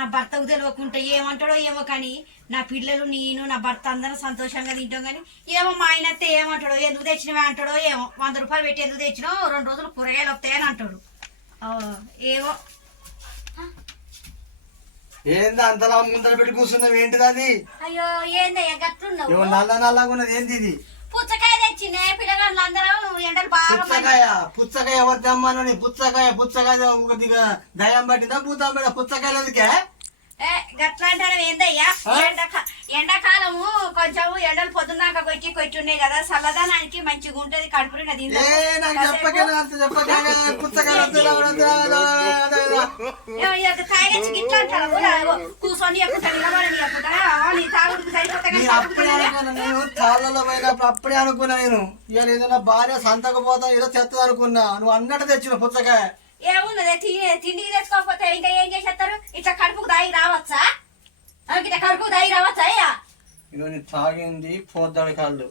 నా భర్తకు తెలియకుంటే ఏమంటాడో ఏమో కానీ నా పిల్లలు నేను నా భర్త అందరం సంతోషంగా తింటాం కానీ ఏమో మా ఆయన అత్తే ఏమంటాడో ఎందుకు తెచ్చినవే అంటాడో ఏమో 100 రూపాయలు పెట్టి ఎందుకు తెచ్చినో 2 రోజులు కూరగాయలు వస్తాయని అంటాడు. ఏవో ఏంది అంతలా ముందర పెట్టి కూర్చున్నావు ఏంటిది అది? అయ్యో ఏందయ్యా గట్లున్నావు? నల్ల నల్లగా ఉన్నది ఏంది ఇది? పుచ్చకాయ తెచ్చిందే పిల్లగాళ్ళు అందరం ఎండలు బాగా. పుచ్చకాయ ఎవరు తెమ్మని? పుచ్చకాయ కొద్దిగా దయం పట్టిందా పూతం పుచ్చకాయలు ఎందుకే? గట్లా అంటారు ఏందయ్యా? ఎండాకాలము కొంచెం ఎండలు పొద్దున్నాక కొట్టి ఉన్నాయి కదా చల్లదానానికి మంచిగా ఉంటది కడుపు కూర్చొని చాలలో పోయినప్పుడు అప్పుడే అనుకున్నా నేను ఇవాళ ఏదైనా భార్య సంతకు పోతా ఏదో చెత్తది అనుకున్నా. నువ్వు అన్నట్టు తెచ్చిన పుచ్చకాయ ఏమున్నది తిండికి తెచ్చుకోకపోతే ఇంకా ఏం చేసేస్తారు? ఇట్లా కడుపుకు దాగి రావచ్చా? ఇట్లా కడుపుకు దాగి రావచ్చా? ఇగో నీ తాగింది పోద్దాడి కళ్ళు,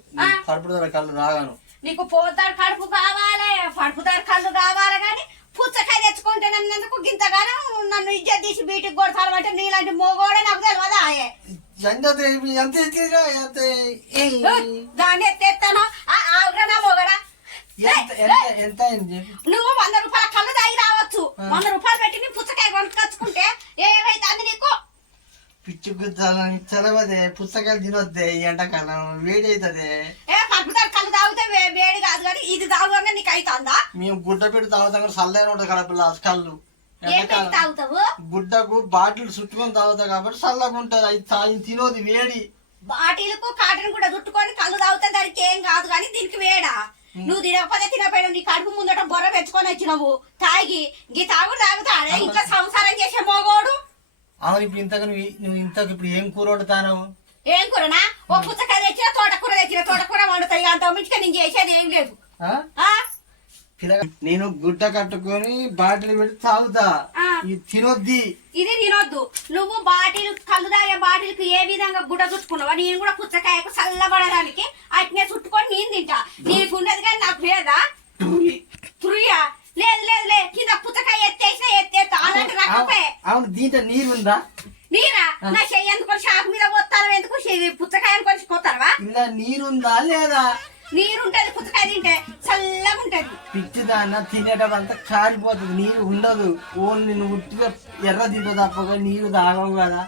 పడుపుదాడి కళ్ళు రాగాను. నీకు పోద్దాడు కడుపు కావాలి, పడుపుదాడు కళ్ళు కావాలి కానీ పుచ్చకాయ తెచ్చుకుంటే నన్నందుకు గింతగానో నన్ను ఇజ్జత్ తీసి బీటికి కొడతారు అంటే నీలాంటి మోగోడే నాకు తెలియదా? దాన్ని ఎత్తేస్తాను ఆవురా మొగడా. ఎంత అయింది? నువ్వు 100 రూపాయల కళ్ళు తాగి రావచ్చు. 100 రూపాయలు పెట్టి నీ పుచ్చకాయ కొనుక్కొచ్చుకుంటే ఏమైతే అంది నీకు? పిచ్చి గుద్దాలని చదవదే, పుస్తకాలు తినొద్దే ఈ ఎండాకాలం వేడి అవుతుంది. పడుపుతారు కళ్ళు తాగితే వేడి కాదు కానీ ఇది తాగుగా నీకు అవుతుందా? మేము గుడ్డ పెట్టి తాగుతాం కానీ చల్లగా ఉంటుంది కడప కళ్ళు. తాగుతావు గుడ్డకు బాటిల్ చుట్టుకొని తాగుతావు కాబట్టి చల్లగా ఉంటుంది. అది తినోది వేడి. బాటిల్కు కాటన్ కూడా చుట్టుకొని కళ్ళు తాగుతా దానికి ఏం కాదు కానీ దీనికి వేడా? నువ్వు తినకపోతే తినపోయినా నీ కడుపు ముందట బొర్ర పెంచుకొని వచ్చినావు తాగి గీ తాగుడు తాగుతాడే ఇంకా సంసారం చేసే మోగోడు. అవును ఇప్పుడు ఇంతకు నువ్వు ఇంతకు ఇప్పుడు ఏం కూర వండుతాను? ఏం కూరనా? ఓ పుచ్చకాయ తెచ్చిన తోటకూర వండుతాయి అంత మించిగా నేను చేసేది ఏం లేదు. నేను గుడ్డ కట్టుకొని బాటిల్ పెట్టి తాగుతా. తినొద్ది, ఇది తినొద్దు. నువ్వు బాటిల్ కళ్ళు తాగే బాటిల్ కు ఏ విధంగా గుడ్డ చుట్టుకున్నావా నేను కూడా పుచ్చకాయకు చల్లబడడానికి అట్నే చుట్టుకొని నేను తింటా. నీకున్నది కానీ నాకు లేదా? తురియా లేదు లేదు లే కింద పుచ్చకాయ ఎత్తేస్తా అలాంటి రకమే. అవును దీంట్లో నీరు ఉందా? నీరా? నా చెయ్యి ఎందుకు షాక్ మీద పోతాను? ఎందుకు పుచ్చకాయ అనుకొని పోతావా? ఇలా నీరుందా లేదా? నీరుంటది పుచ్చకాయ తింటే చల్లగా ఉంటది. పిచ్చిదాన్న తినేటంతా కారిపోతుంది, నీరు ఉండదు. ఓన్లీ నువ్వు ఉట్టిగా ఎర్ర తింటూ తప్పగా నీరు తాగవు కదా.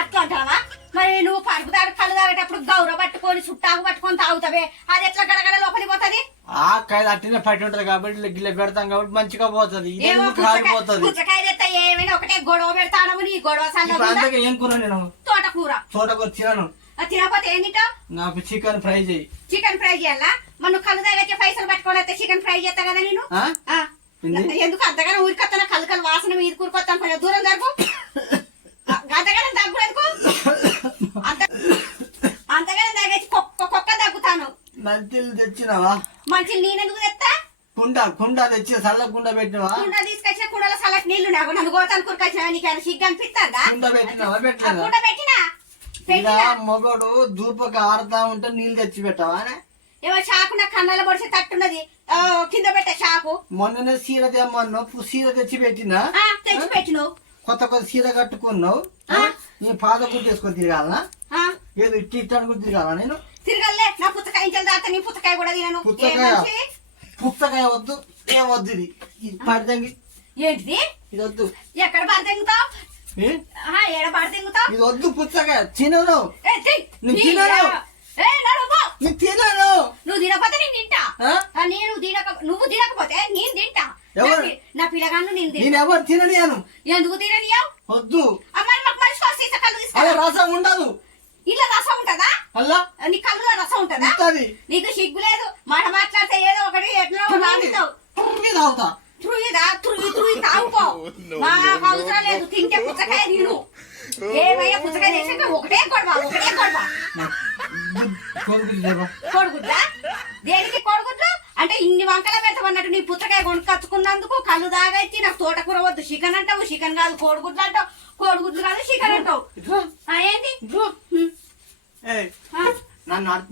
అట్లా అంటావా? మరి నువ్వు పరుపు తాగు కళ్ళు తాగేటప్పుడు గౌరవ పట్టుకొని చుట్టాకు పట్టుకొని తాగుతావే అది ఎట్లా గడగడ లోపలికి పోతుంది? ఆ కాయ అట్టినే పట్టి ఉంటది కాబట్టి గిల్ల పెడతాం కాబట్టి మంచిగా పోతుంది. పుచ్చకాయ తెస్తా ఏమైనా ఒకటే గొడవ పెడతాను. నీ గొడవ ఏం కూర? నేను తోటకూర తినను. తినకపోతే ఏం తింటావు? నాకు చికెన్ ఫ్రై చేయి. చికెన్ ఫ్రై చేయాలా? మనం కళ్ళు తాగచ్చే పైసలు పట్టుకొని అయితే చికెన్ ఫ్రై చేస్తా కదా నేను. ఎందుకు అంతగానో ఊరికొత్తాను కళ్ళు వాసన మీద కూరుకొత్తాను కొంచెం దూరం జరుపు. అంతగానో దగ్గు ఎందుకు? అంతగానో తాగేసి కుక్క తగ్గుతాను. మంచిలు తెచ్చినావా? మంచిలు నేనెందుకు తెస్తా? కుండ తెచ్చి చల్ల కుండ పెట్టినవా? కుండ తీసుకొచ్చిన కుండలో చల్లటి నీళ్లు నాకు నన్ను గోతాను కూరకొచ్చిన నీకు సిగ్గు అనిపిస్తుందా? కుండ పెట్టినావా? కుండ పెట్టినా మొగడు దూపక ఆడుతా ఉంటే నీళ్ళు తెచ్చి పెట్టావా? ఏమో షాకు నా కన్నాల పొడిచి తట్టున్నది కింద పెట్టే షాకు. మొన్ననే సీర తెమ్మన్నావు, సీర తెచ్చి పెట్టినా. తెచ్చి పెట్టినావు. కొత్త సీర కట్టుకున్నావు. నీ పాద కుట్టేసుకొని తిరగాలనా? ఏదో ఇట్లా కూడా తిరగాల? నేను తిరగలే. నా పుచ్చకాయ దాకా నీ పుచ్చకాయ కూడా తినను. పుచ్చకాయ వద్దు, ఏం వద్దు. ఇది పడితంగి ఏంటిది? ఇది వద్దు. ఎక్కడ పడితెంగుతావు? ఏడ పడితెంగుతావు? ఇది వద్దు పుచ్చకాయ తినను. నువ్వు తినకపోతే నేను తింటా. నువ్వు తినకపోతే నేను తింటా. నా పిల్లగాను నేను ఎవరు తిననియాను. ఎందుకు తిననియావు? వద్దు. రసం ఉండదు. ఇలా రసం ఉంటదా? నీ కళ్ళులో రసం ఉంటదా? నీకు సిగ్గు లేదు. మాట మాట్లాడితే ఏదో ఒకటి ఎట్లా తాగుతా. తాగుకో. నాకు అవసరం లేదు. తింటే పుచ్చకాయ తిను. ఏమయ్యా పుచ్చకాయ చేసాక ఒకటే గొడవ. కోడిగుడ్లా? దేనికి కోడిగుడ్లు అంటే ఇన్ని వంకల పెడతామన్నట్టు నీ పుచ్చకాయ కొనుక్కొచ్చుకున్నందుకు కళ్ళు తాగైతే నాకు తోటకూర వద్దు. చికెన్ అంటావు, చికెన్ కాదు కోడిగుడ్లు అంటావు, కోడిగుడ్లు కాదు చికెన్ అంటావు. ఏంటి?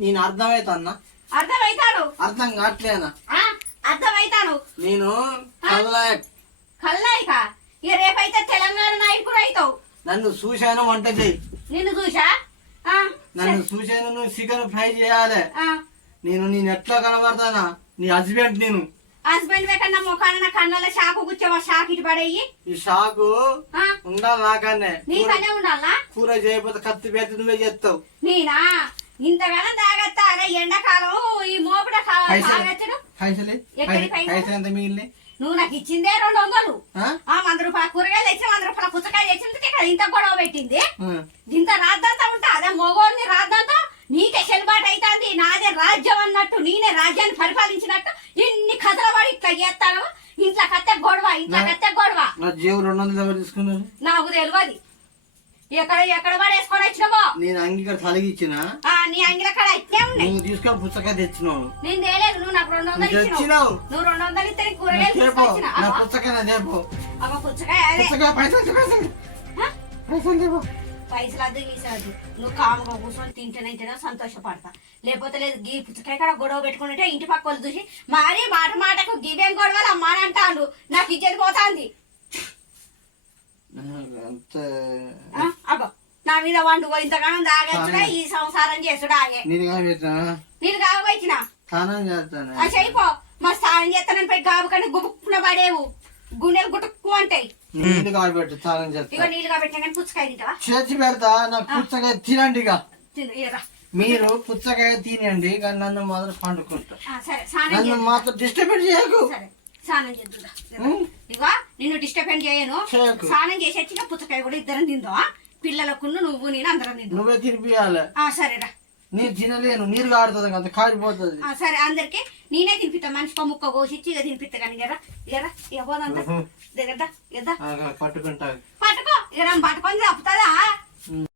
నేను అర్థమవుతాను. అర్థమవుతాడు. అర్థం కావట్లేనా? అర్థమవుతాను. నేను కల్లాయిక ఇక రేపైతే తెలంగాణ నాయకుడు అవుతావు. నన్ను చూశాను వంట చెయ్యి. నిన్ను చూసా నన్ను చూశాను నువ్వు చికెన్ ఫ్రై చేయాలి. నేను ఎట్లా కనబడతానా నీ హస్బెండ్. నేను హస్బెండ్ కన్నా ముఖాన కళ్ళలో షాకు కూర్చోవా, షాక్ ఇటు పడేయి. ఈ షాకు ఉండాలి నాకన్నే. నీకనే ఉండాలా? కూర చేయకపోతే కత్తి పెట్టి నువ్వే చేస్తావు. నేనా ఇంతగానో తాగత్తా? అరే ఎండాకాలం ఈ మోపుడ తాగచ్చడు. పైసలు ఎంత మిగిలినాయి? నువ్వు నాకు ఇచ్చిందే 200. 100 రూపాయల కూరగాయలు తెచ్చి 100 రూపాయల పుచ్చకాయ తెచ్చింది కదా, ఇంత గొడవ పెట్టింది. ఇంత రాద్దంతా ఉంటా అదే మొగోడిని రాద్దంతా నీకే చెల్లుబాటు అవుతుంది. నాదే రాజ్యం అన్నట్టు, నేనే రాజ్యాన్ని పరిపాలించినట్టు ఇన్ని కథల పడి ఇట్లా చేస్తాను. ఇంట్లో కత్తే గొడవ, ఇంట్లో కత్తే గొడవ. నా జీవు 200 ఎవరు తీసుకున్నారు? నాకు తెలియదు. ఎక్కడ పడేసుకొని వచ్చినావో. నేను అంగీకారం తలిగిచ్చిన నీ అంగిల కాడ అయితే ఉన్నాయి. నువ్వు తీసుకొని పుస్తకాయ తెచ్చినావు. నేను తేలేదు. నువ్వు నాకు 200 ఇచ్చినావు. నువ్వు 200 ఇస్తే కూరగాయలు తీసుకొచ్చిన. పైసలు అద్దు గీసదు. నువ్వు కాముగా కూర్చొని తింటేనే సంతోషపడతా. లేకపోతే లేదు గీ పుచ్చకాయ కాడ గొడవ పెట్టుకుంటే ఇంటి పక్క వాళ్ళు చూసి మరి మాటకు గివేం గొడవలు అమ్మా అని అంటాను. నాకు ఇచ్చేది పోతాంది. అబ్బా నా మీద వండు ఇంతగానం తాగచ్చుడా, ఈ సంసారం చేసుడా. ఆగే నేను కాబోయిన చెయ్యిపో. మా స్నానం చేస్తానని పోయి గాబు కానీ గుబుక్కున పడేవు, గుండెలు గుటుక్కు అంటాయి. నీళ్ళు కాబెట్టు స్నానం చేస్తా. ఇక నీళ్ళు కాబెట్టినా కానీ పుచ్చకాయ తింటావా? చేసి పెడతా. నాకు పుచ్చకాయ తినండి. ఇక తిను. మీరు పుచ్చకాయ తినండి కానీ నన్ను మాత్రం పండుకుంటా. సరే నన్ను మాత్రం డిస్టర్బ్ చేయకు. సరే స్నానం చేద్దా. ఇక నిన్ను డిస్టర్బ్ చేయను. స్నానం చేసి వచ్చిన పుచ్చకాయ కూడా ఇద్దరం తిందావా? పిల్లలకు నువ్వు నేను అందరం తిందాం. నువ్వే తినిపియాలి. సరేరా. నేను తినలేను, నీరు కాడుతుంది కదా, కారిపోతుంది. సరే అందరికి నేనే తినిపిస్తా. మనిషికి ముక్క కోసిచ్చి ఇక తినిపిస్తా. కానీ ఇక పోదంతా దగ్గర పట్టుకుంటా. పట్టుకో. ఇక పట్టుకొని తప్పుతుందా?